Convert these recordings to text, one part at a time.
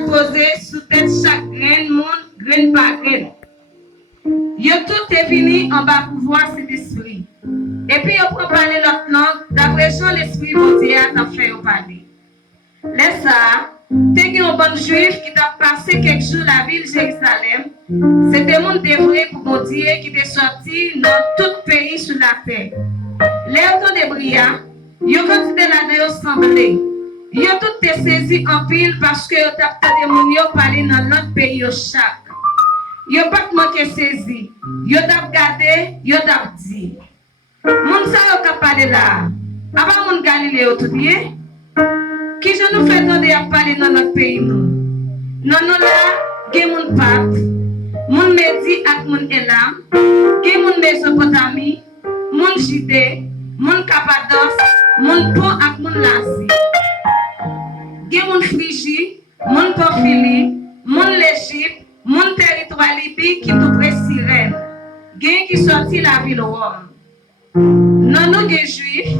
t'a posé sous tête chaque grain, monde, grain par grain. Yo tout est venu en bas pour voir cet esprit. Et puis, on prend parler l'autre langue, d'après Jean, l'esprit bon Dieu t'a fait parler. Laisse ça, t'es un bon juif qui t'a passé quelques jours la ville de Jérusalem. C'était un monde vrai pour bon Dieu qui était sorti dans tout pays sur la terre. Les autres de brillant, yo continué la de assembler. Yo tout te saisi en pile parce que yo t'a des moun yo parler dans l'autre pays yo chaque. Yo pas manqué saisi. Yo t'a regardé, yo t'a dit. Moun sa yo ka parler là. Avant moun Galilée tout bien. Qui je nous fais demander à parler dans notre pays nous. Non non là, gen moun Pat, moun Medi ak moun Elam, gen moun Mésopotamie, moun Judée, moun Cappadoce, moun Pont ak moun Lassi. Gen moun Phrygie, moun Pamphylie, moun l'Égypte, moun territoire Libye qui tout près Cyrène. Gen qui sorti la ville Rome. Non nous gen juifs,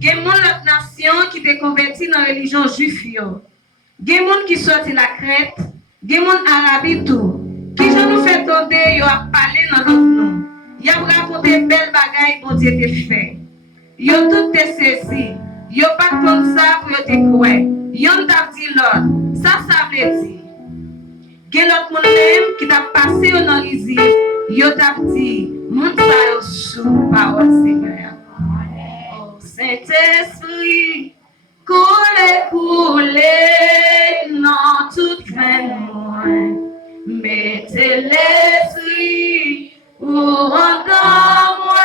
gen moun l'autre nation qui te converti dans la religion juif yo. Gen moun qui sorti la Crète, gen moun Arabie tout. Qui je nous fait tomber yo a parler dans notre nom. Y a raconté belle bagaille bon Dieu te fait. Yo tout te saisi. Yo pas comme ça pour yo te croire. Yon t'a dit l'autre. Ça veut dire. Gen l'autre moun même qui t'a passé au norizi. Yo t'a dit. Moun sa yo sous parole Seigneur. Oh Saint-Esprit. Coulez, non toute fin moi. Mettez l'esprit pour entendre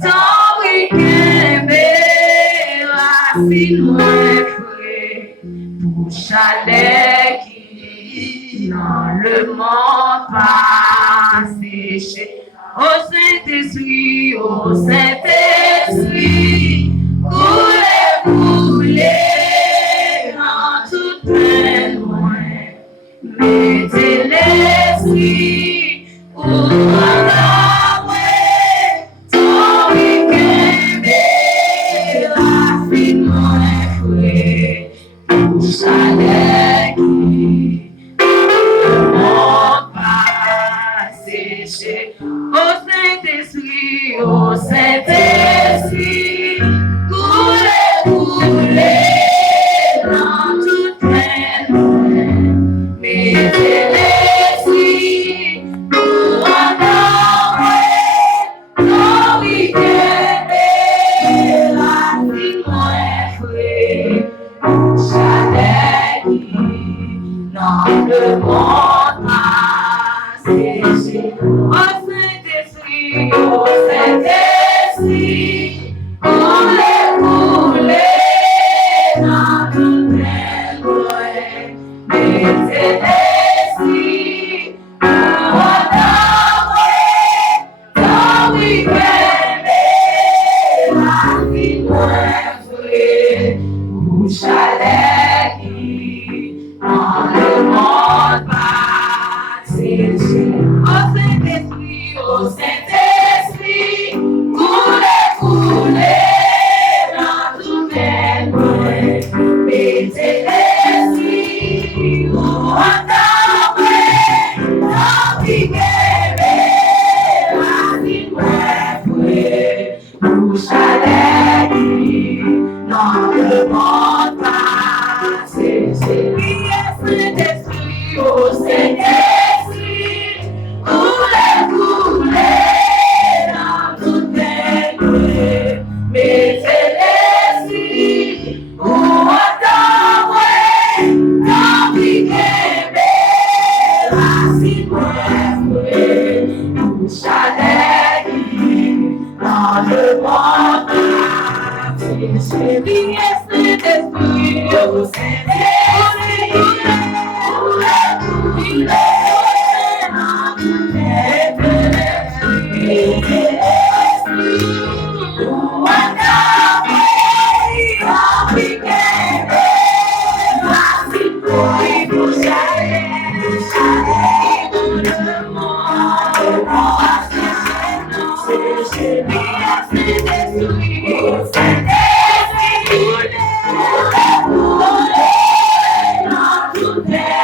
ton week-end, racine moi frère, pour chalet qui dans le monde pas séché. Ô Saint-Esprit, coulez, dans toute peine moi. Mettez l'esprit pour entendre ton week-end, racine moi frère, pour chalet qui ne monte pas séché. Ô Saint-Esprit, coulez, dans toute peine, mettez l'esprit pour entendre ton week-end, racine moi frère, chalet qui dans le monde a séché. Ô Saint-Esprit, coulez, dans toute peine, mettez l'esprit pour entendre ton week-end, racine moi frère, pour chalet qui dans le monde pas séché. Ô Saint-Esprit, coulez, dans toute peine, mettez l'esprit pour entendre ton week-end, racine moi frère, pour chalet qui dans le monde pas séché. Saint-Esprit, ô Saint-Esprit, coulez, dans toute peine, mettez l'esprit pour entendre ton week-end, racine moi frère, pour chalet qui dans le monde a séché. Saint-Esprit, ô Saint-Esprit, coulez, dans toute peine, mettez l'esprit pour entendre ton week-end, racine moi pour chalet dans le monde a séché. Saint-Esprit, ô Saint-Esprit, coulez, dans toute peine.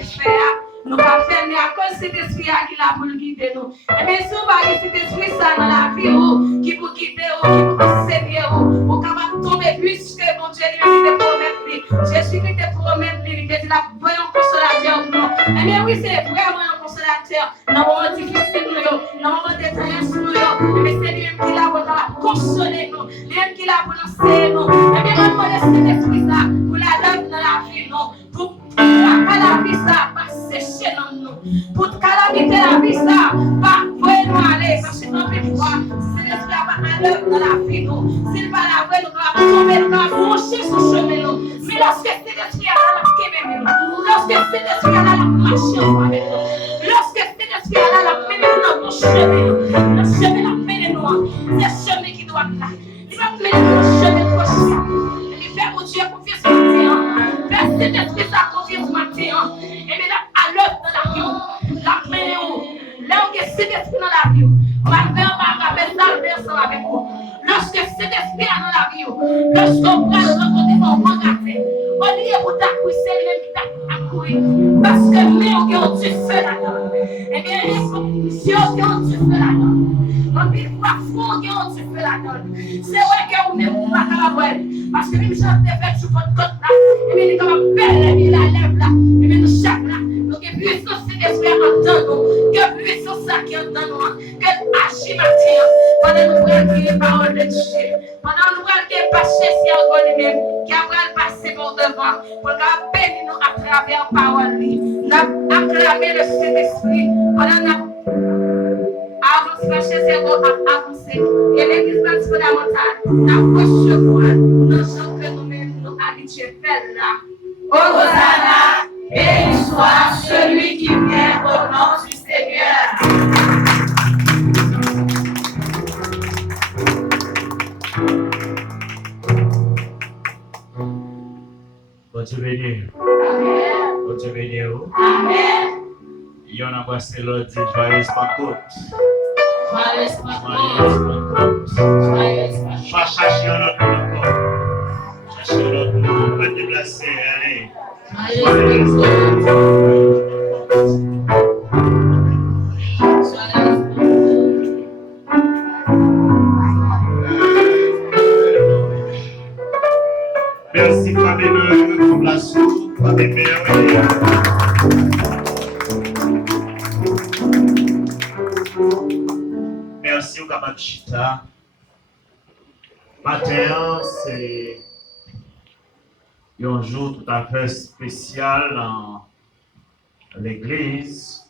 faire, nous pas faire, mais à cause de cet esprit qui l'a pour guider nous. Et bien, si on va cet esprit ça dans la vie, qui pour guider, qui pour enseigner, on capable de tomber puisque mon Dieu lui te promet, Jésus-Christ te promet, il te dit la voyons consolateur pour nous. Eh bien, oui, c'est vraiment un consolateur. Dans le moment difficile, dans le moment de trahison, mais c'est lui qui l'a pour consoler nous, lui qui l'a pour nous enseigner nous. Eh bien, on demande cet esprit ça pour la lèvre dans la vie, non, pour la vie ça, pas sécher dans nous, pour calamité la vie ça, pas voir nous aller, parce que dans une fois, si l'esprit n'a pas à l'œuvre dans la vie, nous, s'il va la voir, nous va tomber, nous va brancher sur le chemin, nous. Mais lorsque cet esprit a la quémé, lorsque cet esprit a la marche avec nous, lorsque cet esprit a la mener dans le chemin, le chemin la mener nous, c'est le chemin qui doit être là. Il va mener dans le chemin prochain. Il fait mon Dieu confiance matin. Fais cet esprit ça confiance matin. Et maintenant, à l'œuvre dans la vie, la mener où? Là où cet esprit dans la vie, malgré un bagage, ça avec vous. Lorsque cet esprit est dans la vie, lorsqu'on prend le rencontrer mon regardez, on dit pour t'accourir, c'est lui qui t'a accourir. Parce que mais on a du feu là-dedans. Eh bien, si on a du feu là-dedans, on dit parfois on a du feu là-dedans. C'est vrai que vous même pas capable. Parce que même si on te fait sur votre côte là, eh bien, il est comme belle, il la lève là, eh bien, nous chaque là. Donc, que puissance cet esprit en nous, que puissance ça qui est en nous, que agit matin, pendant nous prenons les paroles de Dieu, pendant nous prenons passer si encore lui-même, qui a passer pour devant, pour nous bénir nous à travers la parole, nous acclamer le Saint-Esprit, pendant nous avancer, chercher à avancer, et l'église fondamentale, nous recevoir, nous sommes que nous-mêmes nous habitués faire là. Hosanna, béni soit celui qui vient au nom du Seigneur. Bon Dieu béni. Amen. Bon Dieu béni. Amen. Il y en a passé l'autre dit joyeuse Pentecôte. Joyeuse Pentecôte. Soit chercher un autre encore. Chercher un autre pour pas déplacer. Allez. Joyeuse Pentecôte. Merci, Fabien, pour la soupe, Fabien, merci au Kamachita. Matin, c'est un jour tout à fait spécial dans l'église.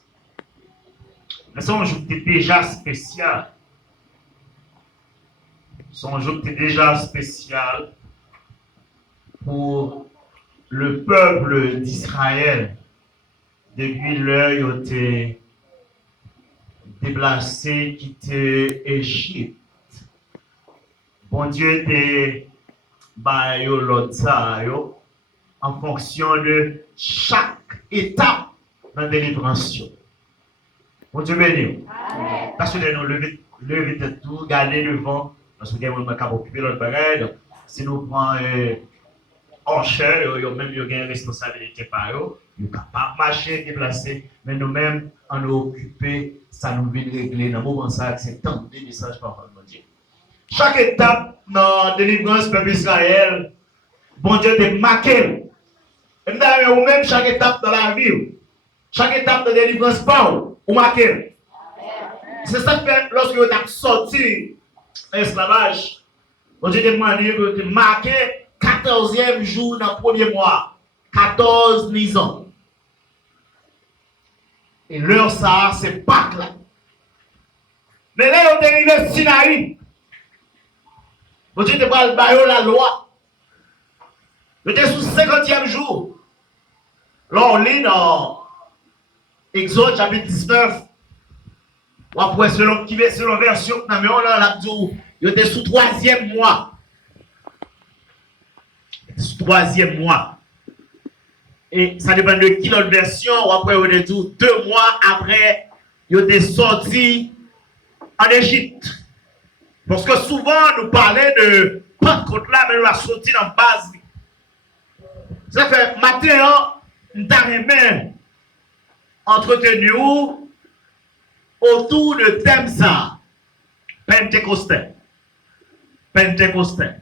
Mais c'est un jour qui est déjà spécial. C'est un jour qui est déjà spécial pour le peuple d'Israël depuis l'heure où il était déplacé, quitté Égypte. Bon Dieu était en fonction de chaque étape dans la délivrance. Bon Dieu béni. Parce que nous lever tout, regarder devant, parce que nous avons occupé notre bagage. Si nous prenons enchères, même il y a une responsabilité par eux, ils sont capables de marcher, déplacer, mais nous-mêmes, on est occupés, ça nous vient régler dans le moment ça, c'est tant de messages par mon Dieu. Chaque étape dans la délivrance peuple Israël, bon Dieu te marqué. Et même chaque étape dans la vie, chaque étape de délivrance par ou marqué. C'est ça que fait lorsque vous êtes sorti de l'esclavage, bon Dieu te demande de te marquer 14e jour dans le premier mois, 14 ans. Et l'heure ça, c'est Pâques là. Mais là, on est arrivé à Sinaï. Vous dites que la loi. Vous êtes sous 50e jour. Là, on lit dans Exode chapitre 19. Ou après, selon version, mais on a dit, vous êtes sous 3e mois. Troisième mois. Et ça dépend de qui l'autre version, ou après on est tout 2 mois après, ils ont sorti en Égypte. Parce que souvent nous parlons de Pentecôte là, mais nous avons sorti dans la base. Ça fait matin, nous avons entretenu autour de thème ça, Pentecostais. Pentecostais.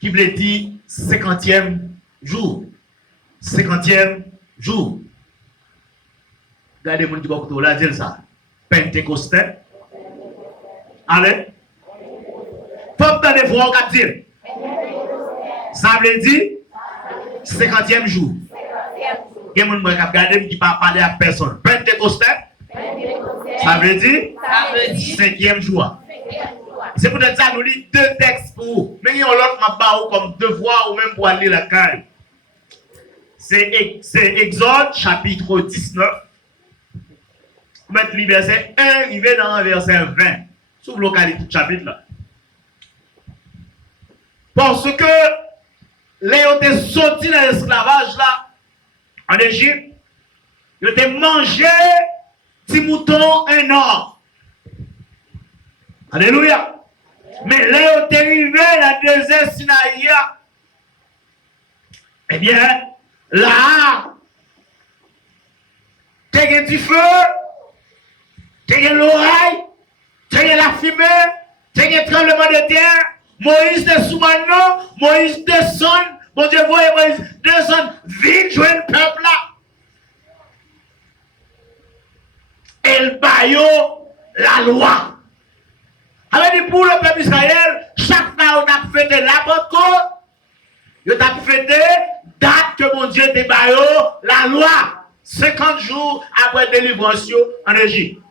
Qui veut dire 50e jour. 50e jour. Regardez mon petit beaucoup là, dire ça. Pentecostais. Allez. Faut que des fois on dire. Ça veut dire 50e jour. Il y a des gens qui regardent qui ne parlent pas à personne. Pentecostais. Ça veut dire 5e jour. C'est peut-être ça, nous lisons deux textes pour vous. Mais il y a l'autre comme devoir ou même pour aller la caille. C'est Exode chapitre 19. Mettre le verset 1, arriver dans le verset 20. Sous le localité du chapitre là. Parce que les ont été sortis de l'esclavage là, en Égypte, ils ont été mangés petits moutons un an. Alléluia. Mais là, ils ont été arrivés à la deuxième Sinaï. Eh bien, là, t'as du feu, t'as l'oreille, t'as la fumée, t'as tremblement de terre. Moïse de Soumano, Moïse descend, bon Dieu, voyez Moïse descend, vite jouer le peuple là. Et le baillot, la loi. Alors, pour le peuple Israël, chaque fois qu'on a fêté la Pentecôte, on a fêté date que mon Dieu te baillot, la loi. 50 jours après délivrance en Égypte.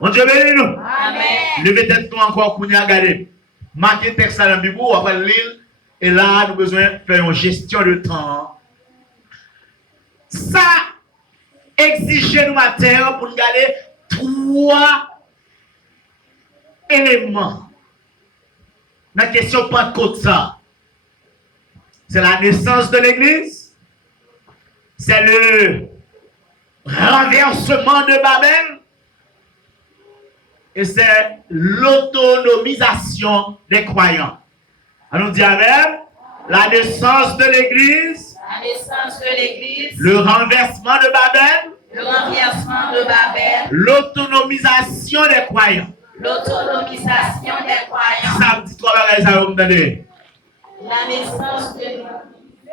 Mon Dieu bénis nous. Amen. Levez tête nous encore pour nous regarder. Marquez texte dans la Bible, après l'île, et là, nous avons besoin de faire une gestion de temps. Ça exige nous matin pour nous garder 3 éléments. La question Pentecôte, ça. C'est la naissance de l'Église. C'est le renversement de Babel. Et c'est l'autonomisation des croyants. Allons dire Amen. La naissance de l'Église. La naissance de l'Église. Le renversement de Babel. Le renversement de Babel. L'autonomisation des croyants. L'autonomisation des croyants. Ça me dit 3 bagages, ça vous me donnez. La naissance de l'Église.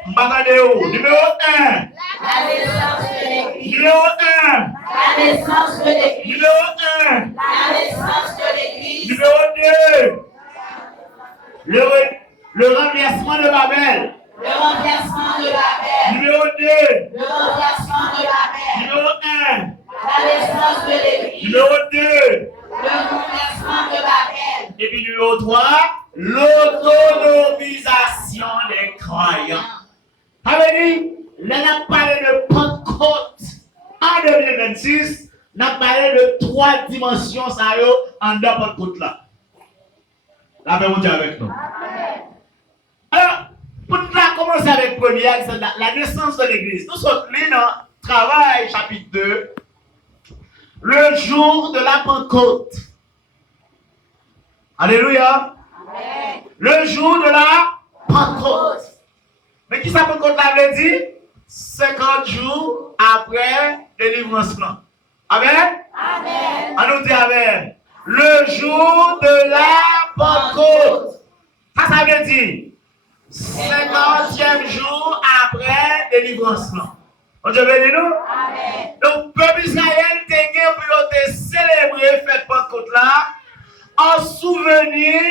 Numéro 1. La naissance de l'Église. Numéro 1. La naissance de l'Église. Numéro 1. La naissance de l'Église. Numéro 2. Le renversement de Babel. Le renversement de Babel. Numéro 2. Le renversement de Babel. Numéro 1. La naissance de l'Église. Numéro 2. Le renversement de Babel. Et puis numéro 3. L'autonomisation des croyants. Ça veut dire, là, on a parlé de Pentecôte en 2026, on a parlé de 3 dimensions ça y est, en dedans de Pentecôte là. La paix monte avec nous. Alors, pour nous commencer avec première, c'est la naissance de l'Église. Nous sommes dans Travail, chapitre 2, le jour de la Pentecôte. Alléluia. Amen. Le jour de la Pentecôte. Mais qui ça Pentecôte veut dire? 50 jours après délivrance. Amen? Amen. On nous dit Amen. Le jour de la Pentecôte. Ça veut dire 50e jour après délivrance. On Dieu béni nous? Amen. Donc, peuple Israël te célébrer fête Pentecôte là en souvenir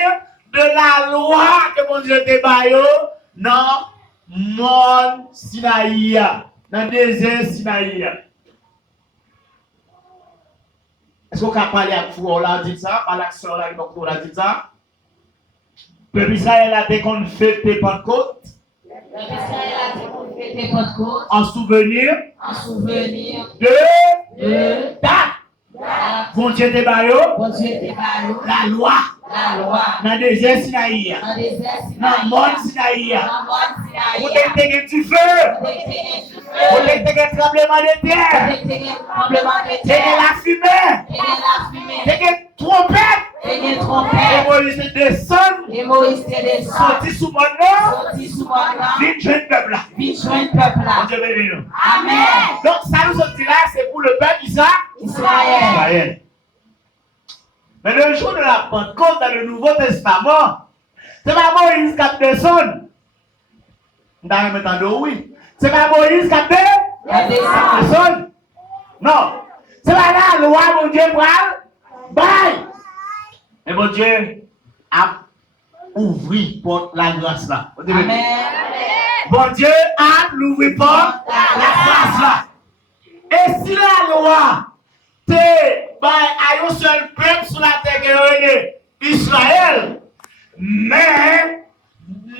de la loi que mon Dieu te baillot dans Mont Sinaï, dans le désert Sinaï. Est-ce qu'on peut parler avec vous, on l'a dit ça, par l'action là, on l'a dit ça? Le peuple Israël a été qu'on fête Pentecôte. En souvenir de date. Bon Dieu te baillot, la loi. Dans le désert Sinaï. Dans le monde Sinaï. Vous avez du feu. Vous avez tremblement de terre. Vous avez la fumée. Vous avez trompette. Et gen Et trompette. Moïse descend, Et Moïse te descend. sorti sous mon nom, Sorti sous mon nom. vite jeune peuple là. Vite joindre peuple Bon là. Dieu béni nous. Amen. Donc ça nous a dit là, c'est pour le peuple Israël. Israël. Mais le jour de la Pentecôte dans le Nouveau Testament, c'est pas Moïse qui a descendu. Vous avez entendu, oui. C'est pas Moïse qui a descendu. Non. C'est pas la loi, mon Dieu, bye. Mais mon Dieu a ouvert porte la grâce là. Amen. Bon Dieu a ouvert porte la grâce là. Et si la loi t'es à un seul peuple sur la terre qui est Israël, mais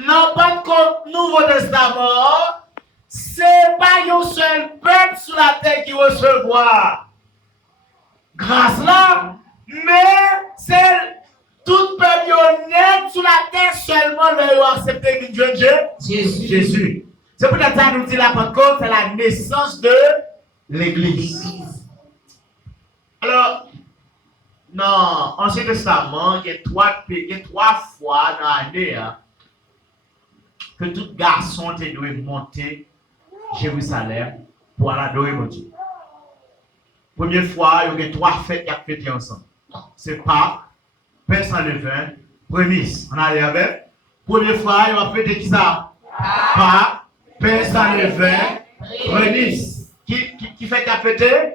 non pas comme Nouveau Testament, c'est pas un seul peuple sur la terre qui recevoir grâce là, mais c'est tout peuple honnête sur la terre seulement veut accepter Jésus. C'est pour ça que nous dit la Pentecôte, c'est la naissance de l'Église. Alors, dans l'Ancien Testament, il y a trois fois dans l'année hein, que tout garçon doit monter à Jérusalem pour aller adorer mon Dieu. Première fois, il y a 3 fêtes qui ont fêté ensemble. C'est Pâques, Pain sans levain, prémices. On allait avec. Première fois, il va fêter qui ça? Pâques, Pain sans levain, prémices. Qui fait qu'à fêter?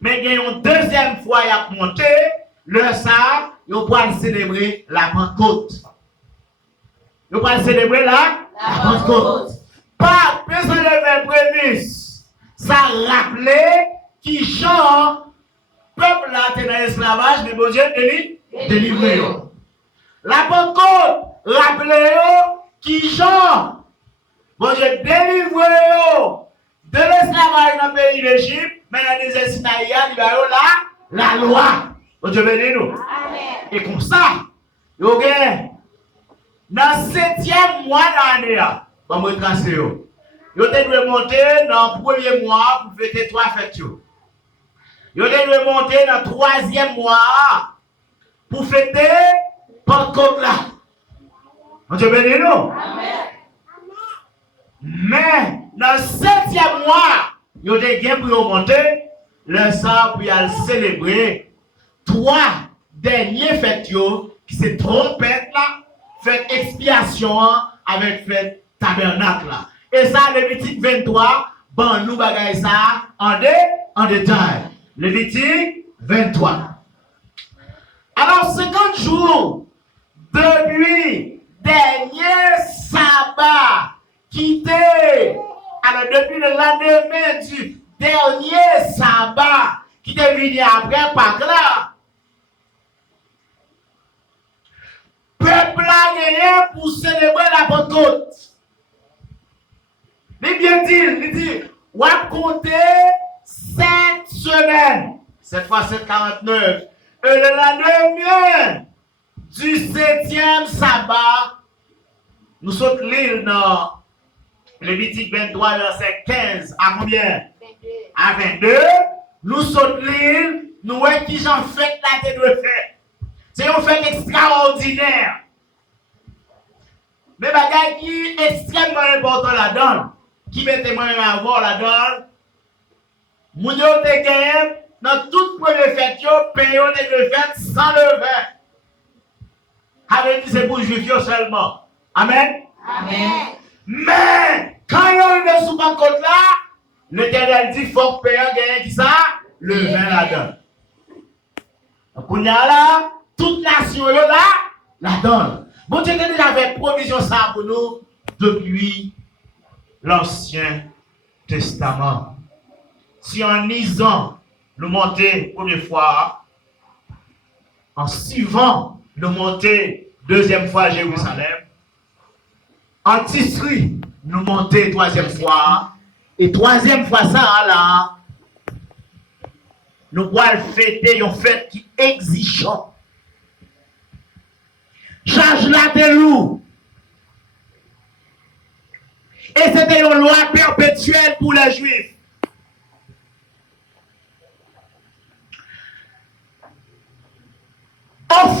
Mais il y a une deuxième fois, il a monté, le ça, il va célébrer la Pentecôte. Il va célébrer la Pentecôte. Pas personne ne prémisse. Ça rappelait qui genre, peuple là était dans l'esclavage, mais bon Dieu délivré. La Pentecôte rappelait qui genre, bon Dieu délivré de l'esclavage dans le pays d'Égypte, mais dans les désert Sinaï, il y a la loi. Bon Dieu béni nous. Et comme ça, dans le 7e mois d'année, on va tracer. Vous devez monter dans le 1er mois pour fêter 3 fêtes. Vous devez monter dans le 3e mois pour fêter Pentecôte là. Bon Dieu béni nous. Mais dans le 7e mois, vous devez pour monter le sang pour y célébrer 3 dernières fêtes qui se trompette là, fête expiation avec fête tabernacle là. Et ça, Lévitique 23, bon, nous bagaille ça en détail. Lévitique 23. Alors, 50 jours depuis dernier sabbat quitté, alors depuis le lendemain du dernier sabbat qui est venu après Pâques là, peuple a gagné pour célébrer la Pentecôte. Mais bien dit, on va compter 7 semaines. Cette fois, c'est 49. Et le lendemain du 7e sabbat, nous sommes l'île dans Lévitique 23, verset 15. À combien? 22. À 22. Nous sommes l'île, nous voyons qui j'en fait la tête de fête. C'est une fête extraordinaire. Mais bagaille qui est extrêmement important là-dedans, qui mettait moi à voir là-dedans, moun yo te gagné dans toute première fête, payo de fête sans levain. Avec dit c'est pour juifs seulement. Amen. Amen. Mais quand il y a une sous Pentecôte là, l'Éternel dit faut que payo gagne qui ça? Le vin là-dedans. Donc on y a là, toute nation là, là-dedans. Bon Dieu déjà fait provision ça pour nous depuis l'Ancien Testament. Si en lisant, nous monter première fois, en suivant, nous monter deuxième fois à Jérusalem, en Tisri, nous monter troisième fois, et troisième fois ça là, nous allons fêter une fête qui est exigeante. Charge la de loup. Et c'était une loi perpétuelle pour les Juifs.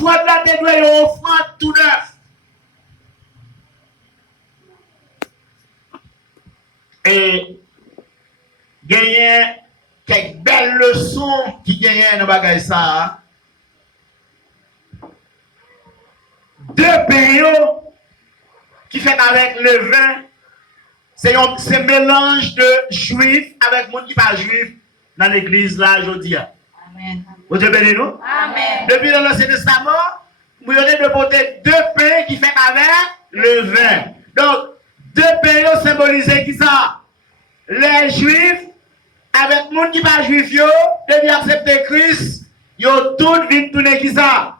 offrande là, tu dois une offrande tout neuf. Et gagner quelques belles leçons qui gagnent dans le bagage ça. Deux pains qui fait avec le vin, c'est un mélange de juifs avec monde qui pas juif dans l'église là aujourd'hui. Amen. Vous Dieu béni nous? Amen. Depuis l'Ancien Testament, vous avez de porter deux pains qui fait avec le vin. Donc, deux pains symbolisent qui ça? Les juifs avec le monde qui pas juif, depuis accepter Christ, yo tout vient tourner qui ça?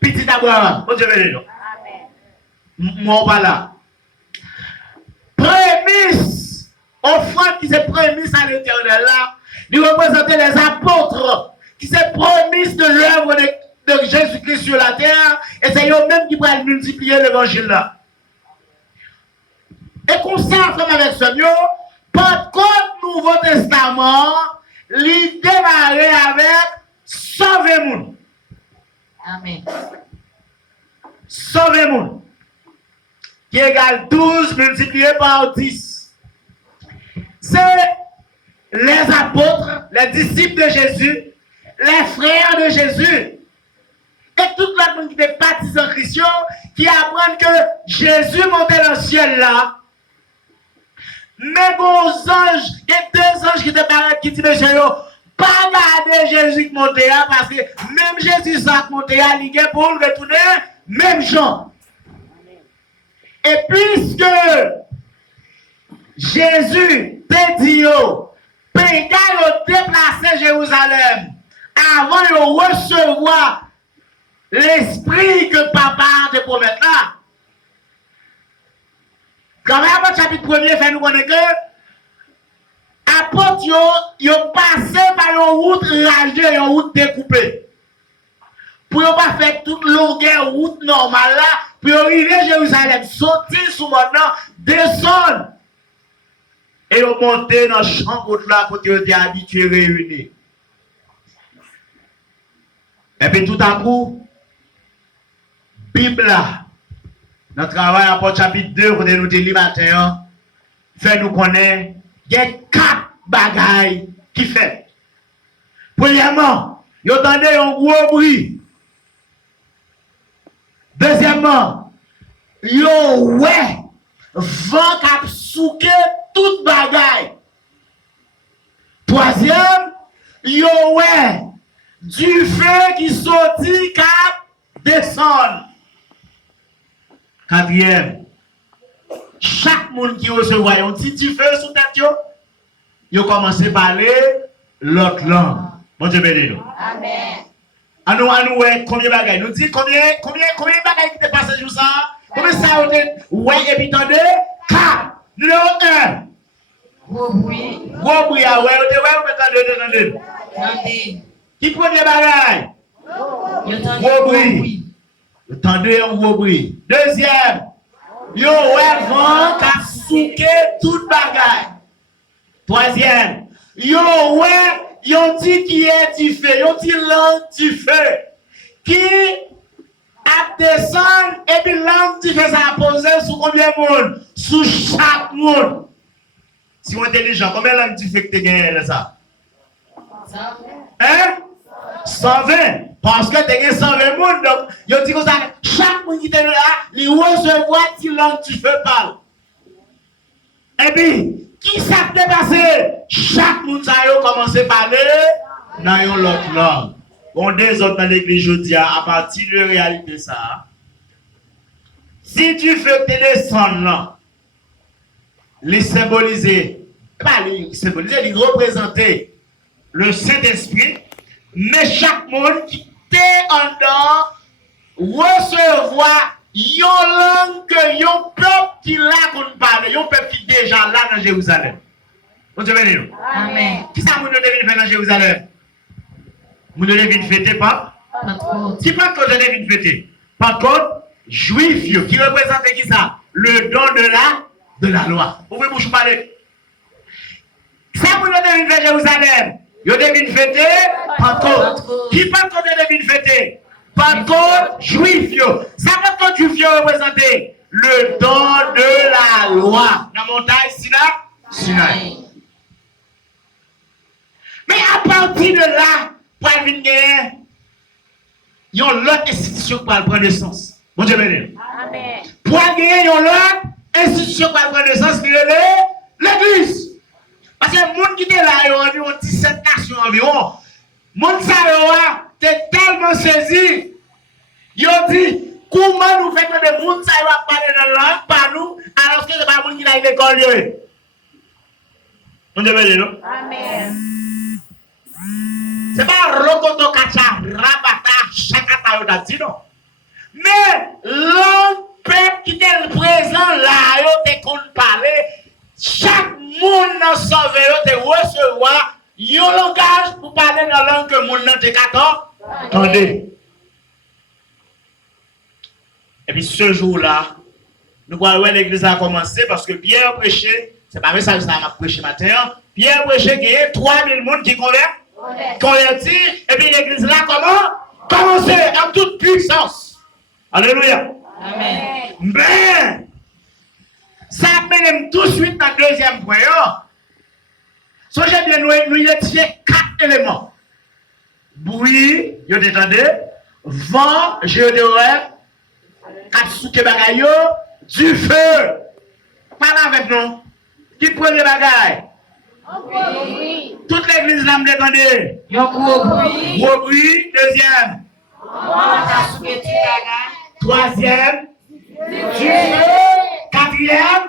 Petit Abraham. Vous Dieu béni nous? Moi pas là. Prémisse, offrande qui c'est prémisse à l'Éternel là, il représente les apôtres, qui c'est prémisse de l'œuvre de Jésus-Christ sur la terre, et c'est eux-mêmes qui vont multiplier l'évangile là. Et qu'on s'enferme avec ce mieux, par contre, Nouveau Testament, il démarre avec sauver le monde. Amen. Sauver le monde. Qui égale 12 multiplié par 10. C'est les apôtres, les disciples de Jésus, les frères de Jésus, et tout le monde qui est baptisé en Christ, qui apprennent que Jésus montait dans le ciel là. Mais vos anges, et deux anges qui étaient parlés, qui disent, monsieur, pas garder Jésus qui montait là, parce que même Jésus ça montait là, il est pour retourner, même Jean. Et puisque Jésus te dit, Péga yo déplacé Jérusalem avant de recevoir l'esprit que papa te promet là. Quand même, chapitre 1er fait nous connaître que apôtres yo passé par une route ragée, une route découpée. Pour ne pas faire toute longueur route normale là, pour arriver à Jérusalem, sortir sous maintenant, descendre. Et on monter dans le champ là pour te être habitué réunis. Et puis tout à coup, Bible là, dans le travail à chapitre 2, pour nous dire matin, fait nous connaître, il y a 4 bagailles qui fait. Premièrement, vous entendez un gros bruit. Deuxièmement, yo ouais, vent qui a souqué toute bagaille. Troisième, yo ouais, du feu qui sortit cap descend. Quatrième, chaque monde qui recevoir un petit feu sous tête yo commence à parler l'autre langue. Bon Dieu béni nous. Amen. À nous ouais, combien bagaille? Nous dit combien bagaille qui te passe jour ça? Combien ça ouais et puis attendez 4. Numéro 1. Gros bruit. Gros bruit, ouais, attendez. Attendez. Qui premier bagaille? Gros bruit. Attendez un gros bruit. Deuxième. Yo, ouais, vent qui a souqué toute bagaille. Troisième. Yo, ouais, yon dit qui est du feu, yon dit langue du feu. Qui a descendre et puis langue du feu, ça a posé sur combien de monde? Sur chaque monde. Si vous êtes intelligent, combien de langue du feu que tu gagnes ça? 120. Hein? 120. Parce que tu as 120 monde. Donc, yon dit que ça, chaque monde qui est là, il recevoir si langue du feu parle. Et puis, qui s'est dépassé? Chaque monde a commencé à parler dans une autre langue. On des autres dans l'église aujourd'hui, à partir de la réalité ça. Si tu fais que tu descends là, les symboliser, pas les symboliser, les représenter le Saint-Esprit, mais chaque monde qui est en dedans recevoir yon langue que yon peuple qui là qu'on parle, yon peuple qui déjà là dans Jérusalem. Vous savez nous? Amen. Qui ça vous devez faire dans Jérusalem? Vous devez fêter pas? Qui pas que vous devez fêter? Par contre, juif qui représente qui ça? Le don de la loi. Vous pouvez vous parler. Ça vous devez faire Jérusalem. Yo devine fêter Pentecôte. Qui Pentecôte devine fêter? Pentecôte juif yo. Ça Pentecôte juif yo représenté le don de la loi. Dans la montagne Sinaï. Mais à partir de là, pour venir, il y a l'autre institution qui va prendre naissance. Bon Dieu béni. Amen. Pour gagner, il y a l'autre institution qui va prendre naissance, qui est l'Église. Parce que les gens qui étaient là, il y a environ 17 nations environ. Les gens qui étaient tellement saisis. Ils ont dit, comment nous faisons que les gens qui parler dans la langue par nous, alors que ce n'est pas les gens qui ont l'école. Bon Dieu béni, non? Amen. Ce n'est pas Rokoto Kacha, Rabata, Chakata, Yodati, non. Mais le peuple qui était présent là, il était qu'on parlait. Chaque monde dans son vélo te recevoir un langage pour parler dans la langue que le monde n'a pas attendez. Et puis ce jour-là, nous voyons l'église a commencé parce que Pierre prêchait, c'est pas ça que ça m'a prêché matin. Pierre prêchait qu'il y a 3000 personnes qui convertis, et puis l'église là commencé en toute puissance. Alléluia. Amen. Mais ça mène tout de suite dans le deuxième point. Songez bien, nous identifions 4 éléments. Bruit, vous entendez? Vent, géodorèque, 4 souke bagaille, du feu. Parle avec nous. Qui prend les bagailles? Oui. Toute l'église là, me entendez? Gros bruit. Gros bruit, deuxième. Troisième. Du feu. Quatrième.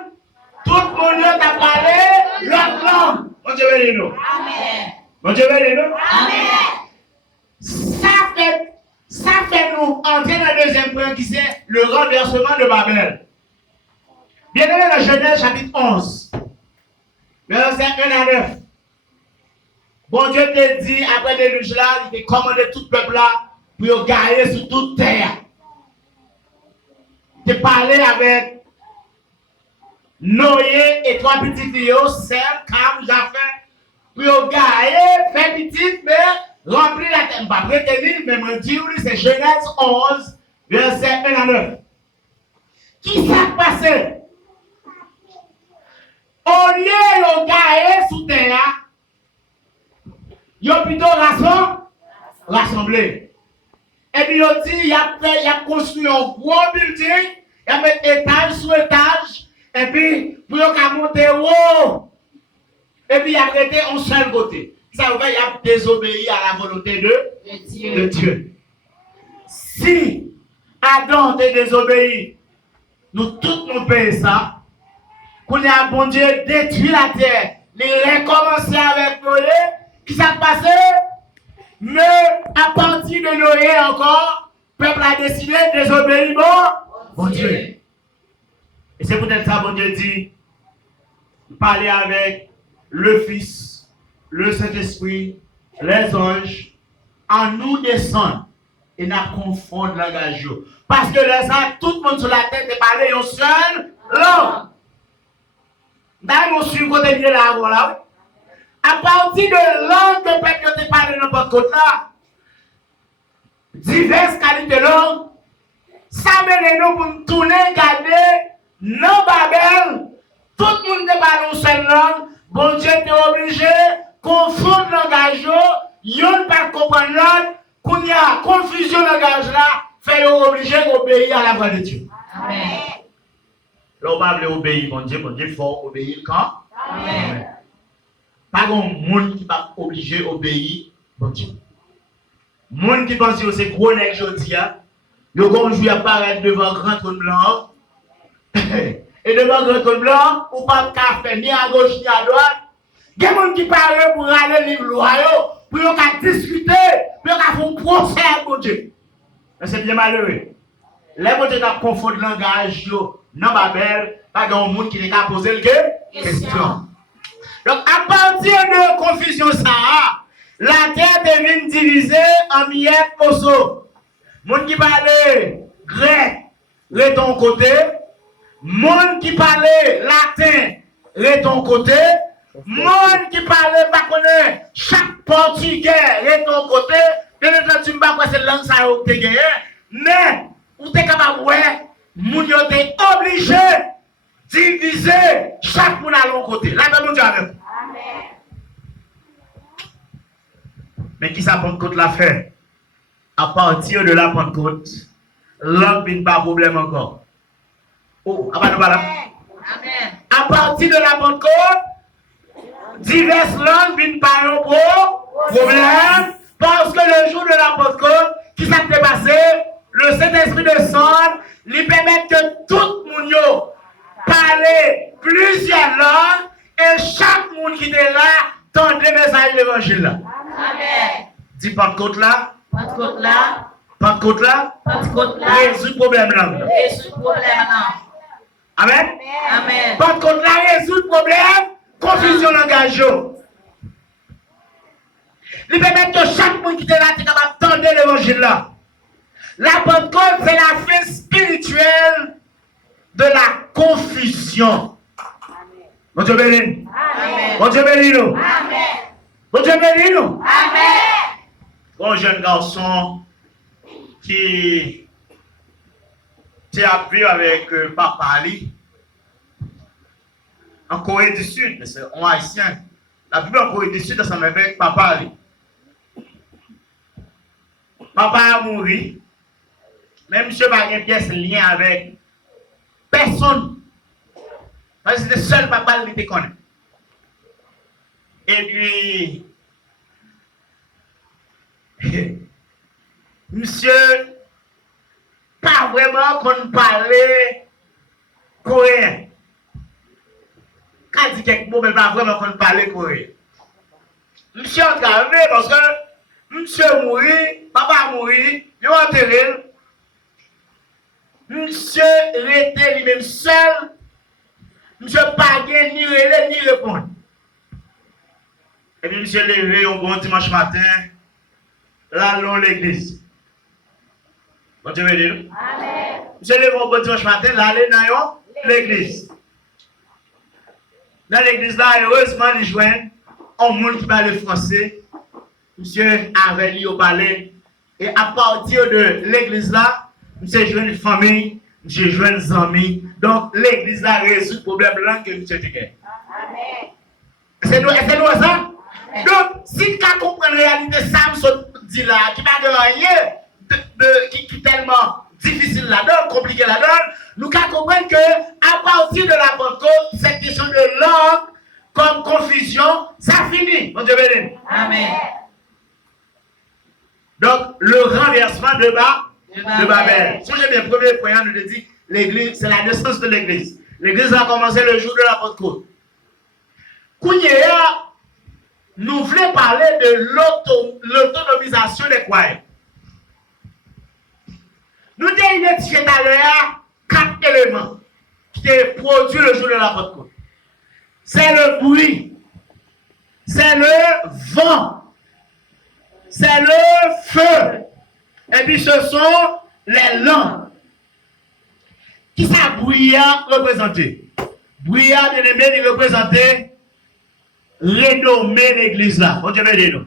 Tout le monde a parlé l'autre langue. Bon Dieu béni nous. Amen. Bon Dieu béni nous. Amen. Ça fait nous entrer dans le deuxième point qui c'est le renversement de Babel. Bien aimé dans Genèse chapitre 11, verset 1 à 9. Bon Dieu te dit, après le déluge là, il te commandé tout le peuple là pour gagner sur toute terre. Il te parlé avec Noé et 3 petits filles, Sem, Cam, Japheth, pour gagner, faire petit, mais remplir la terre. Pas retenir, mais me dire, c'est Genèse 11, verset 1 à 9. Qui s'est passé? Au lieu de gagner sous terre, ils ont plutôt rassemblé. Et puis ils ont dit, il a construit un gros building, il a mis étage sur étage, et puis pour qu'ils monter haut. Et puis il a arrêté un seul côté. Ça veut dire qu'il a désobéi à la volonté de Dieu. Si Adam a désobéi, nous tous nous payons ça. Qu'on a bon Dieu détruit la terre. Il a recommencé avec Noé. Qui s'est passé? Mais à partir de Noé encore, le peuple a décidé de désobéir bon Dieu. Et c'est peut-être ça, bon Dieu dit, parler avec le Fils, le Saint-Esprit, les anges, en nous descend et n'a confondre le langage. Parce que les anges, tout le monde sur la tête est parlé une seule langue. D'ailleurs, mon suivre côté de là, voilà. À partir de langue de peuple qui parle dans notre côté là, diverses qualités de langue, ça mène nous pour nous tourner, garder, non Babel, tout le monde ne parle une seule langue, bon Dieu est obligé de confondre le langage, yon pas comprendre l'autre, qu'on y a confusion de langage là, fait obligé d'obéir à la voix de Dieu. Amen. Là, on va obéir, bon Dieu, faut obéir quand? Amen. Pas de monde qui va obligé d'obéir, bon Dieu. Monde qui pense que c'est gros nèg jodi a, yo gon jou apparaître devant grand trône blanc. Et devant grand trône blanc, ou pas ka faire ni à gauche ni à droite. Gen monde qui parle pour aller livre loi yo, pour yo ka discuter, pour yo ka faire un procès à bon Dieu. Mais c'est bien malheureux. Les bon Dieu t'a confondre langage yo dans Babel, pas de monde qui n'est qu'à poser le question. Donc, à partir de confusion, ça, la terre devient divisée en miettes morceaux. Monde qui parlait grec, de ton côté. Monde qui parlait latin, de ton côté. Monde qui parle pas connaît chaque portugais est ton côté, bien entendu pas quoi c'est langue ça ou te gagné, mais ou t'es capable ouais, moun yo t'es obligé diviser chaque moun à l'autre côté. Là dans mon Dieu avec. Amen. Mais qui ça Pentecôte l'a fait? À partir de la Pentecôte, l'homme n'a pas de problème encore. Oh, à part là. Amen. À partir de la Pentecôte, diverses langues viennent pas un problème parce que le jour de la Pentecôte, qui s'est passé, le Saint-Esprit descend, lui permet que tout le monde parle plusieurs langues et chaque monde qui est là tente le message de l'évangile. Amen. Dis Pentecôte là. Pentecôte là. Pentecôte là. Pentecôte là. Résout le problème là. Résout le problème là. Amen. Amen. Pentecôte là résout le problème. Confusion langage. Il permet que chaque monde qui est là est capable d'entendre l'évangile là. La Pentecôte, c'est la fin spirituelle de la confusion. Mon Dieu béni. Amen. Mon Dieu béni nous. Amen. Mon Dieu béni nous. Amen. Un jeune garçon qui a vu avec papa Ali en Corée du Sud, mais c'est un haïtien. La vu en Corée du Sud ensemble avec papa Ali. Papa a mouru. Même monsieur n'a pas pièce lien avec personne. Parce que c'était le seul papa qui te connaît. Et puis, monsieur, pas vraiment qu'on parlait coréen. Quand il dit quelques mots, mais pas vraiment qu'on parlait coréen. Monsieur a calmé parce que monsieur mourit, papa mourit, il a enterré. Monsieur était lui-même seul. Monsieur pas ni relais ni répondre. Et puis monsieur levé un bon dimanche matin, là dans l'église. Bon Dieu béni. Amen. Monsieur levé un bon dimanche matin, là dans l'église. Dans l'église là, heureusement, il joint un monde qui parle français. Monsieur avait lui au palais. Et à partir de l'église là, monsieur joint une famille, monsieur joint des amis. Donc l'église là résout le problème là que monsieur dit. Amen. C'est nous ça? Donc, si tu comprends la réalité, ça me dit là, qui n'a de rien, qui est tellement difficile là-dedans, compliqué là-dedans, nous comprenons que à partir de la Pentecôte, cette question de langue comme confusion, ça finit. Mon Dieu béni. Amen. Donc, le renversement de Babel. Si j'ai bien, premier point, nous dit, l'église, c'est la naissance de l'église. L'église a commencé le jour de la Pentecôte. Kounyea, nous voulons parler de l'autonomisation des croyants. Nous avons identifié tout à l'heure 4 éléments qui sont produits le jour de la Pentecôte. C'est le bruit, c'est le vent, c'est le feu, et puis ce sont les langues. Qui ça bruyant représenté? Bruyant, bien aimé, il représentait renommer l'église là. Bon Dieu béni nous.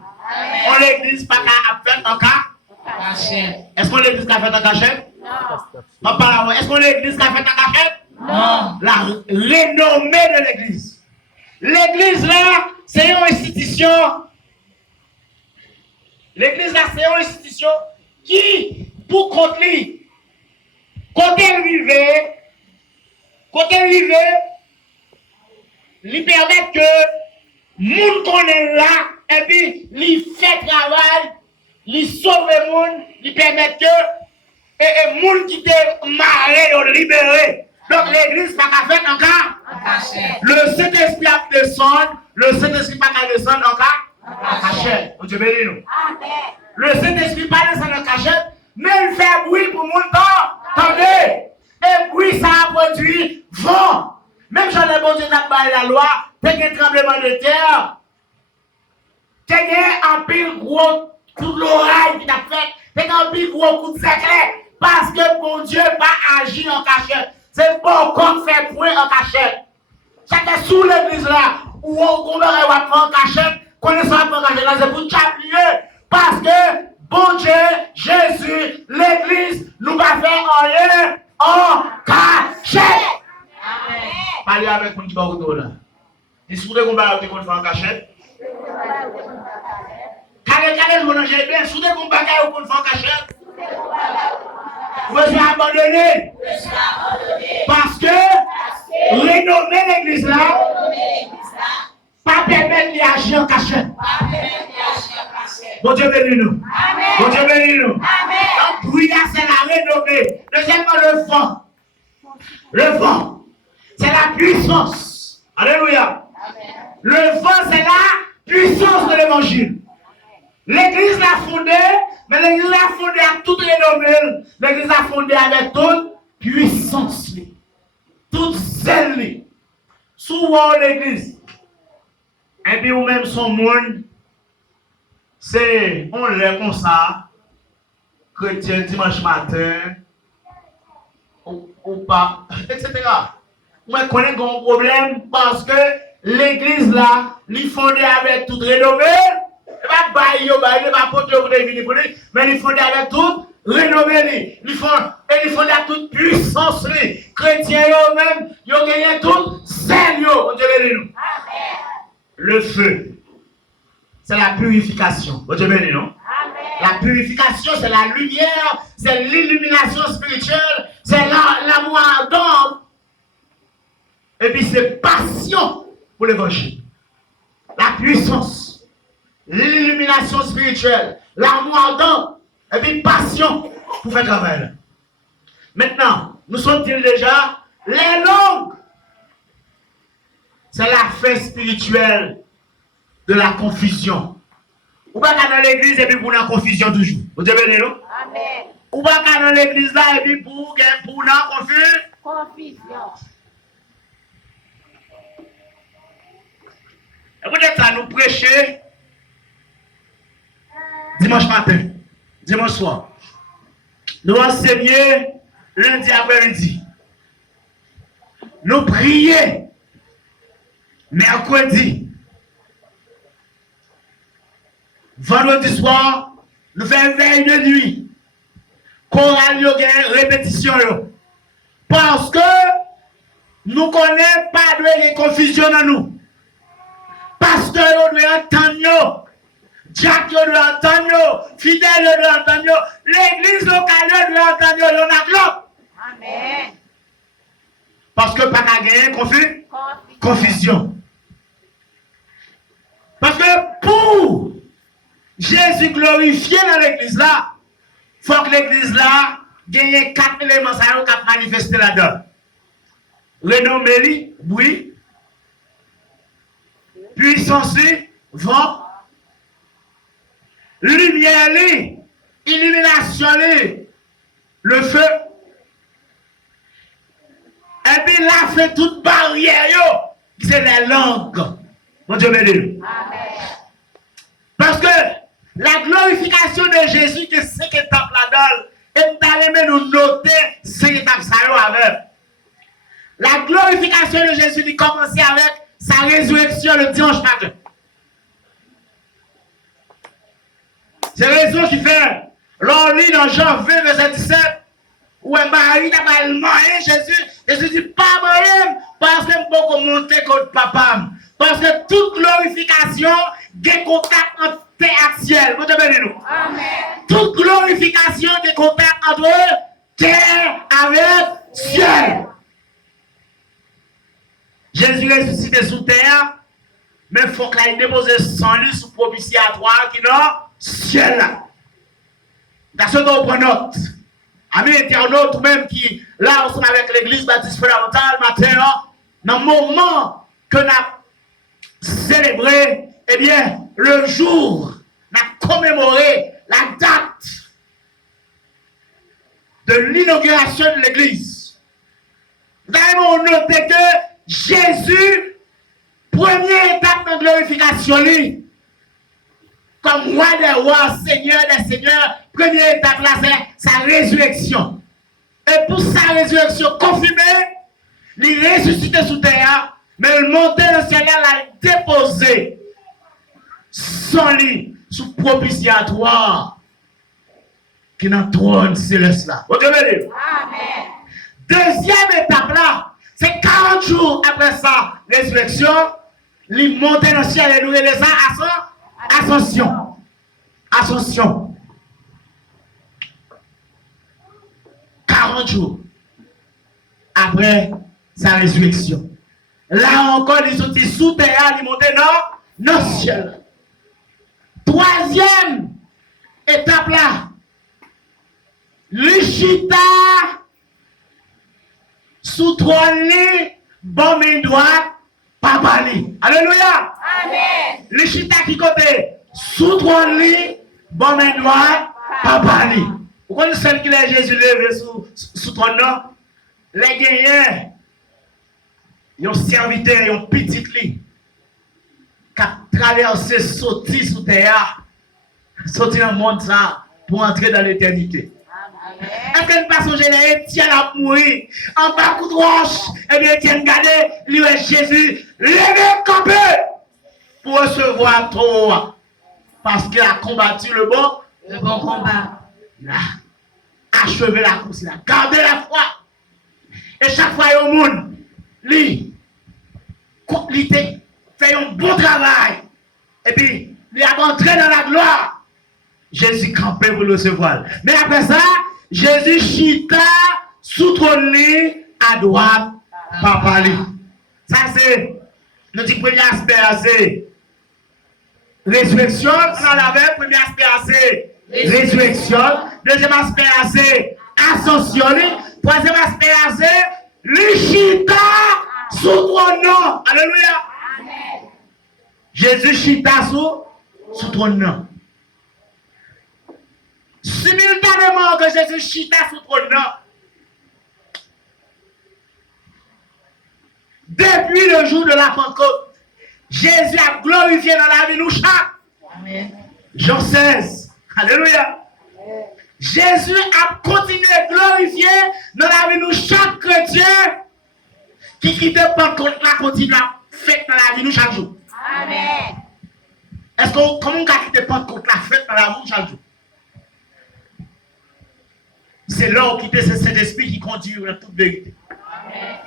On l'église pas qu'à faire en cachette. Est-ce qu'on l'église qu'a fait en cachette? Non. Est-ce qu'on l'église qu'a fait en cachette? Non. La renommée de l'église. L'église là, c'est une institution. L'église là, c'est une institution qui, pour contre lui, côté arrivé, lui permet que moun connaît là, et puis, lui fait travail, lui sauve le monde, lui permet que, et moun qui te marré, ou libéré. Donc, l'église n'a pas fait encore. Le Saint-Esprit a descendu, le Saint-Esprit n'a pas descendu encore. En cachette. Dieu béni nous. Le Saint-Esprit pas descend en cachette, mais il fait bruit pour moun attendez. Et bruit, ça a produit vent. Même si le bon Dieu n'a pas la loi, t'as un tremblement de terre, t'as un pile gros coup de l'oreille qui t'a fait, t'as un pile gros coup de secret, parce que bon Dieu va agir en cachette. C'est bon qu'on fait bruit en cachette. Chacun sous l'église là, ou on va en cachette, connaissant en cachette, c'est pour t'appuyer. Parce que, bon Dieu, Jésus, l'Église, nous va faire rien en cachette. Parlez avec mon petit baroudou là. Dis si vous voulez qu'on va en cachette. Calez, je vous en j'ai bien. Si vous voulez qu'on va en cachette. Vous êtes abandonné. Parce que rénommer l'église là, pas permettre d'agir en cachette. Bon Dieu bénis nous. Bon Dieu bénis nous. Donc, bruit là, c'est la renommée. Deuxièmement, le vent. Le vent, c'est la puissance. Alléluia. Le vent, c'est la puissance de l'évangile. L'église l'a fondée, mais l'église l'a fondée à toute renommée. L'église l'a fondée avec toute puissance, toute zèle. Souvent l'église, et puis ou même son monde, c'est, on l'est comme ça, chrétien dimanche matin, ou pas, etc. Moi, je connais un problème parce que l'église là, l'est fondée avec toute renommée. Il ne va pas porter au début, mais il fondé avec toute renommée. Il fondé avec toute puissance. Les chrétiens eux-mêmes, ils ont gagné toute zèle. Le feu, c'est la purification. Vous avez non? La purification, c'est la lumière, c'est l'illumination spirituelle, c'est l'amour ardent. Et puis c'est passion pour l'évangile. La puissance, l'illumination spirituelle, l'amour ardent, et puis passion pour faire travail. Maintenant, nous sommes-ils déjà les langues? C'est la fête spirituelle de la confusion. Ou pas dans l'église et puis pour la confusion toujours. Vous devez non? Amen. Ou pas dans l'église là et puis pour la confusion. Et peut-être ça nous prêcher dimanche matin, dimanche soir. Nous enseigner lundi après-midi. Nous prier mercredi. Vendredi soir, nous faisons veille de nuit. Chorale, nous avons répétition. Parce que nous ne connaissons pas de confusion dans nous. Pasteur, nous devons entendre. Jack, nous devons entendre. Fidèle, nous devons entendre. L'église locale, nous devons entendre. Il y en a l'autre. Amen. Parce que pas qu'à gagner confusion. Parce que pour Jésus glorifié dans l'église là, il faut que l'église là gagne 4 éléments qui ont manifesté là-dedans. Renommée, bruit, puissance, vent, lumière, illumination, le feu. Et puis là, fait toute barrière, c'est la langue. Mon Dieu béni. Parce que la glorification de Jésus, que 5 étapes là-dedans, et nous noter 5 étapes ça avec. La glorification de Jésus, il commençait avec sa résurrection le dimanche matin. C'est la raison qui fait, l'on lit dans Jean 20, verset 17, où Marie n'a pas marié Jésus. Jésus dit, pas marié, parce que je peux monter contre papa. Parce que toute glorification, des contacts entre terre et ciel. Vous devez nous. Amen. Toute glorification, des contacts entre terre avec ciel. Jésus ressuscité sous terre, mais il faut qu'il dépose son lit sous propitiatoire qui est dans le ciel. Dans ce qu'on prend note. Amis internautes, même qui, là, ensemble avec l'église baptiste fondamentale, matin, dans le moment que nous avons célébré, eh bien, le jour, nous avons commémoré la date de l'inauguration de l'église. Nous avons noté que Jésus, première étape de glorification, comme roi des rois, seigneur des seigneurs, première étape là, c'est sa résurrection. Et pour sa résurrection confirmée, il est ressuscité sous terre, Mais le monté dans le ciel, l'a déposé son lit sous propitiatoire qui est dans le trône céleste là. Vous devez. Amen. Deuxième étape là, c'est 40 jours après sa résurrection, il monte dans le ciel et nous les ascension. Ascension. 40 jours après sa résurrection. Là encore, ils sont sous terre, ils montent dans le ciel. Troisième étape là, le chita sous trône, bon main droite, papa li. Alléluia. Amen. Le chita qui côté sous trône, bon main droite, papa li. Vous connaissez celle qui est Jésus levé sous trône là? Les gagnants, ils ont serviteur, ils ont petit lit, qui a traversé, sorti sous terre, sorti dans le monde ça, pour entrer dans l'éternité. Est-ce qu'elle passe au général, Étienne a mouru, en bas coup de roche, et bien Étienne regardez, lui est Jésus, levez campé, pour recevoir toi, parce qu'il a combattu le bon combat. Il a achevé la course, il a gardé la foi. Et chaque fois, il y a un monde, lui, fait un bon travail. Et puis, il a entré dans la gloire. Jésus campé pour le recevoir. Mais après ça, Jésus chita sous trône à droite, papa li. Ça, c'est notre premier aspect, c'est résurrection. On a la premier aspect, c'est résurrection. Deuxième aspect, c'est ascension. Troisième aspect, c'est le chita sous trône. Alléluia. Amen. Jésus chita sous trône. Simultanément que Jésus chita sous trône, depuis le jour de la Pentecôte, Jésus a glorifié dans la vie nous chaque. Amen. Jean 16. Alléluia. Jésus a continué à glorifier dans la vie nous chaque chrétien qui quitte Pentecôte là continue à faire dans la vie nous chaque jour. Amen. Est-ce que comment on a quitté Pentecôte là fait dans la vie nous chaque jour? C'est là où quitter ce Saint-Esprit qui conduit dans toute vérité. Amen.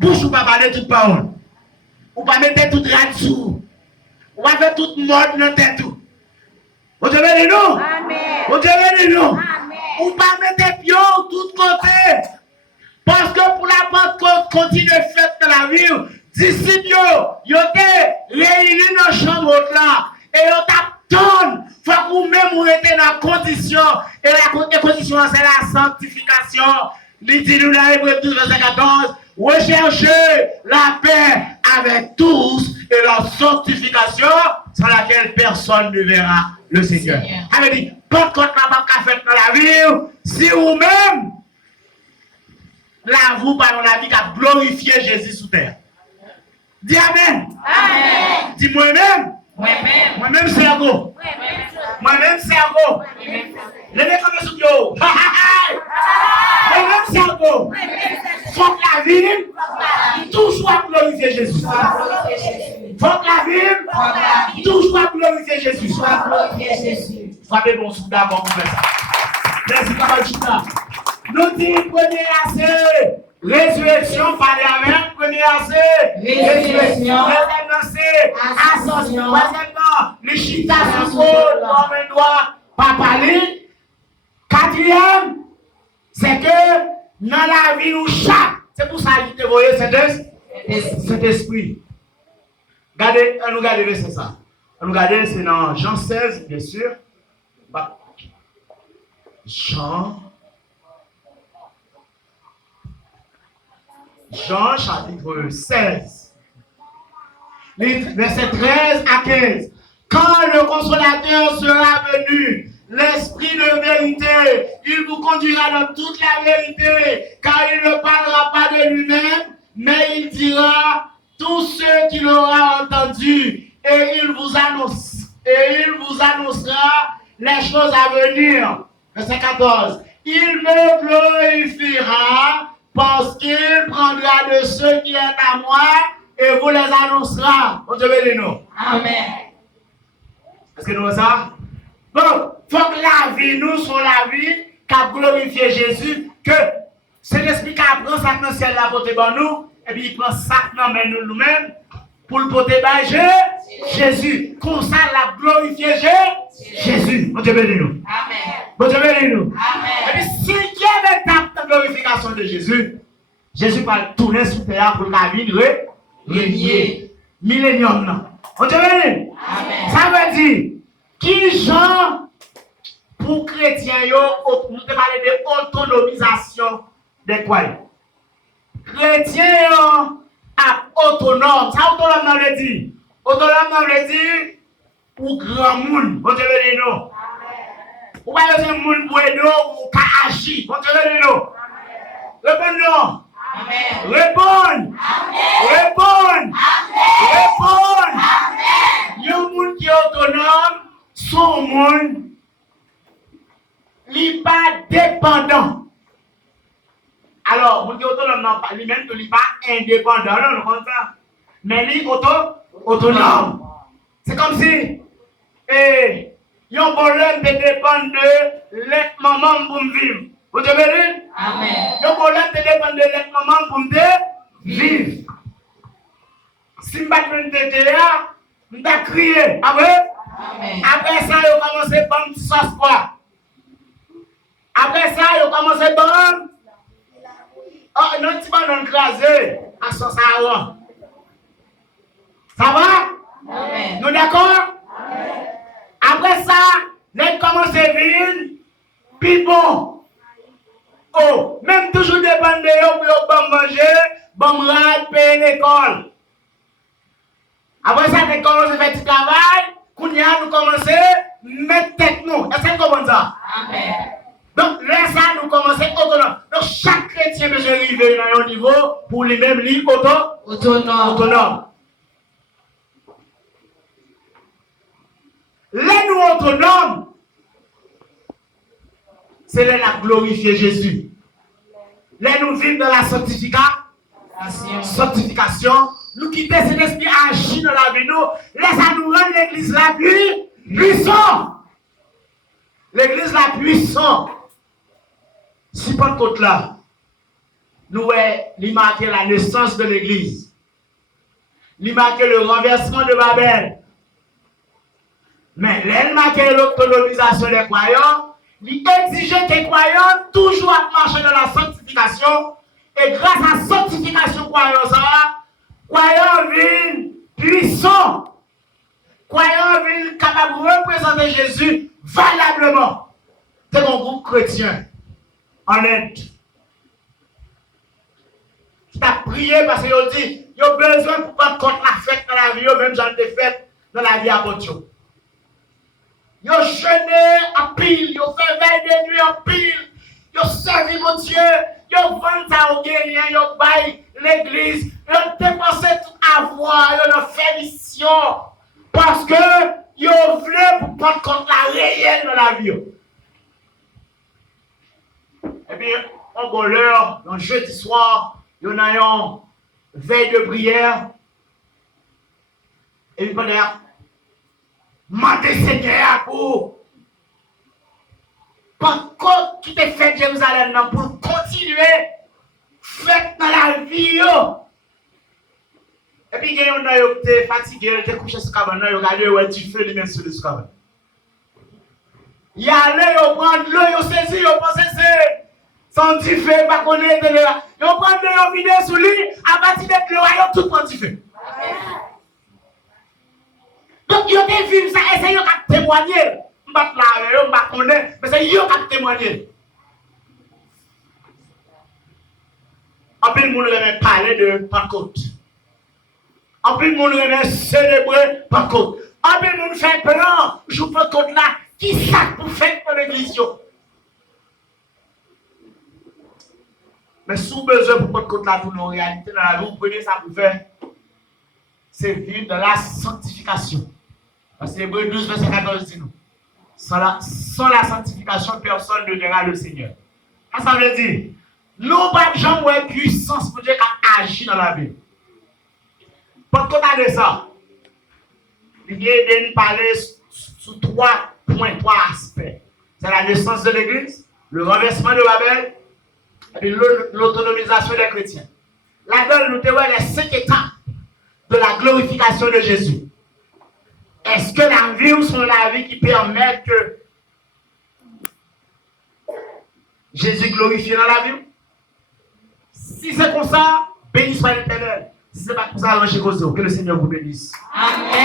Bouche ou pas parler toute parole. Ou pas mettre toute radio. Ou pas faire toute mode dans tête tout. Vous devez nous? Amen. Vous devez nous? Amen. Ou pas mettre pion tout côté. Parce que pour la Pentecôte continue faire dans la vie, disciples, ils étaient réunis dans la chambre là. Et ils t'attendent. Faut que vous-même vous êtes dans la condition. Et la condition, c'est la sanctification. Il dit nous dans Hébreux 12, verset 14. Recherchez la paix avec tous et la sanctification sans laquelle personne ne verra le Seigneur. Elle dit, Pentecôte n'a pas qu'à faire dans la vie, si vous-même, là, vous, par la vie, qu'à glorifier Jésus sous terre. Dis Amen. Amen. Dis moi-même. Moi-même. Moi-même, cerveau. Moi-même, cerveau. Levez comme sous yo. Moi-même, cerveau. Faut que la vie, toujours à glorifier Jésus. Faut que la vie, toujours à glorifier Jésus. Frappez bon sous d'abord pour faire ça. Merci, Papa Chita. Nous disons, premier assez. Résurrection, parler avec, premier assez. Résurrection. Deuxièmement, c'est ascension. Troisièmement, le chita sous trône, comme un doigt, pas parler. Quatrième, c'est que dans la vie, nous chaque. C'est pour ça que vous voyez cet esprit. Regardez, nous regardez, c'est ça. Nous regardez, c'est dans Jean 16, bien sûr. Jean chapitre 16, verset 13 à 15. Quand le consolateur sera venu, l'esprit de vérité, il vous conduira dans toute la vérité, car il ne parlera pas de lui-même, mais il dira tout ce qu'il aura entendu, et il vous annoncera les choses à venir. Verset 14. Il me glorifiera parce qu'il prendra de ce qui est à moi et vous les annoncera. Bon Dieu béni nous. Amen. Est-ce que nous avons ça? Donc, il faut que la vie, nous, soit la vie qui a glorifié Jésus, que c'est l'esprit qui prend ça dans le ciel là pour nous, et puis il prend ça dans nous-mêmes pour le porter par Jésus. Comme ça, la glorifié Jésus. Bon Dieu béni nous. Amen. Bon Dieu béni nous. Amen. Et puis, s'il y a une étape de glorification de Jésus, Jésus va tourner sur terre pour la vie régner. Millénium, non. Bon Dieu béni. Amen. Ça veut dire, qui genre pour chrétiens, nous te parlons de autonomisation des croyants. Chrétiens autonome. Ça autonome veut dire. Autonome veut dire pour grand monde. Bon Dieu béni nous. Ou pas besoin de monde pour aider ou qu'à agir. Bon Dieu béni nous. Répondons. Amen. Répondre. Répondre. Répondre. Il y a un monde qui est autonome, son monde, il n'est pas dépendant. Alors, mon Dieu autonome, non, lui-même, il n'est pas indépendant, non, comme ça. Mais il est autonome. C'est comme si, il y a un problème de dépendre de l'être maman pour me vivre. Vous devez dire? Amen. Il y a un problème de dépendre de l'être maman pour me vivre. Si je ne bats pas de là, je vais crier. Après? Amen. Après ça, il a commencé à prendre sauce quoi? Après ça, il a commencé à prendre. Oh, non, tu vas nous écraser à sauce à l'eau. Ça va? Amen. Nous d'accord? Après ça, il commence à venir. Puis bon. Oh, même toujours dépendre de eux pour manger, bon rad, payer l'école. Après ça, nous commençons à faire du travail. Nous commençons à mettre tête nous. Est-ce que vous comprenez ça? Amen. Donc, là, ça, nous commençons à autonome. Donc, chaque chrétien peut arriver à un niveau pour lui-même, lui, autonome. Là, nous autonomes, c'est là la glorifier Jésus. Là, nous vivons dans la sanctification. Nous quitter cet esprit agir dans la vie, nous. Là, ça nous rend l'église la plus puissante. L'église la puissante. Si pas de côté là, nous avons marqué la naissance de l'église. Nous avons marqué le renversement de Babel. Mais elle marqué l'autonomisation des croyants. Il exigeait que les croyants toujours marcher dans la sanctification. Et grâce à la sanctification croyants viennent puissants. Croyants viennent capables de représenter Jésus valablement. C'est mon groupe chrétien en Inde qui t'a prié parce qu'il a dit il a besoin pour prendre compte la fête dans la vie, même j'en ai fait dans la vie à Botio. Il a jeûné en pile, il a fait veille de nuit en pile, il a servi mon Dieu, il a vendu ça au guerrier, il a baillé l'église, il a dépensé tout avoir, il a fait mission parce que il a voulu pour prendre compte la réelle dans la vie. Et puis, on va l'heure, un jeudi soir, il y a une veille de prière. Et puis, pendant mandez Seigneur pour Pentecôte qui te fait Jérusalem pour continuer fête dans la vie. Et puis, il y a un qui est fatigué, il est couché sur le cabane, il regarde où est du feu, il met sur le cabane. Il a allé, il prend de l'eau, il saisit, il pense que c'est. Sans du feu, pas connaître de là. Ils prennent de vidéo sur lui, à partir de l'eau, ils tout prend du feu. Donc, ils ont vu ça, et c'est eux qui ont témoigné. Je ne sais pas là, je ne sais pas, mais c'est eux qui ont témoigné. En plus, le monde va parler de Pentecôte. En plus, le monde va célébrer Pentecôte. En plus, le monde fait plan, je vous Pentecôte là, qui ça pour faire pour l'église? Mais si vous avez besoin pour votre côté là, pour nos réalités dans la vie, vous prenez ça pour faire. C'est vivre dans la sanctification. Parce que Hébreux 12, verset 14 dit nous. Sans la sanctification, personne ne verra le Seigneur. Ça veut dire, nous pas de gens où est puissance pour Dieu qui agit dans la vie. Pendant qu'on a de ça, il y a de parler sur 3 points, 3 aspects. C'est la naissance de l'Église, le renversement de Babel et l'autonomisation des chrétiens. Là-dedans, nous avons les 5 étapes de la glorification de Jésus. Est-ce que la vie ou son la vie qui permet que Jésus glorifie dans la vie? Si c'est comme ça, béni soit l'Éternel. Si ce n'est pas comme ça, allons chez Cause. Que le Seigneur vous bénisse. Amen.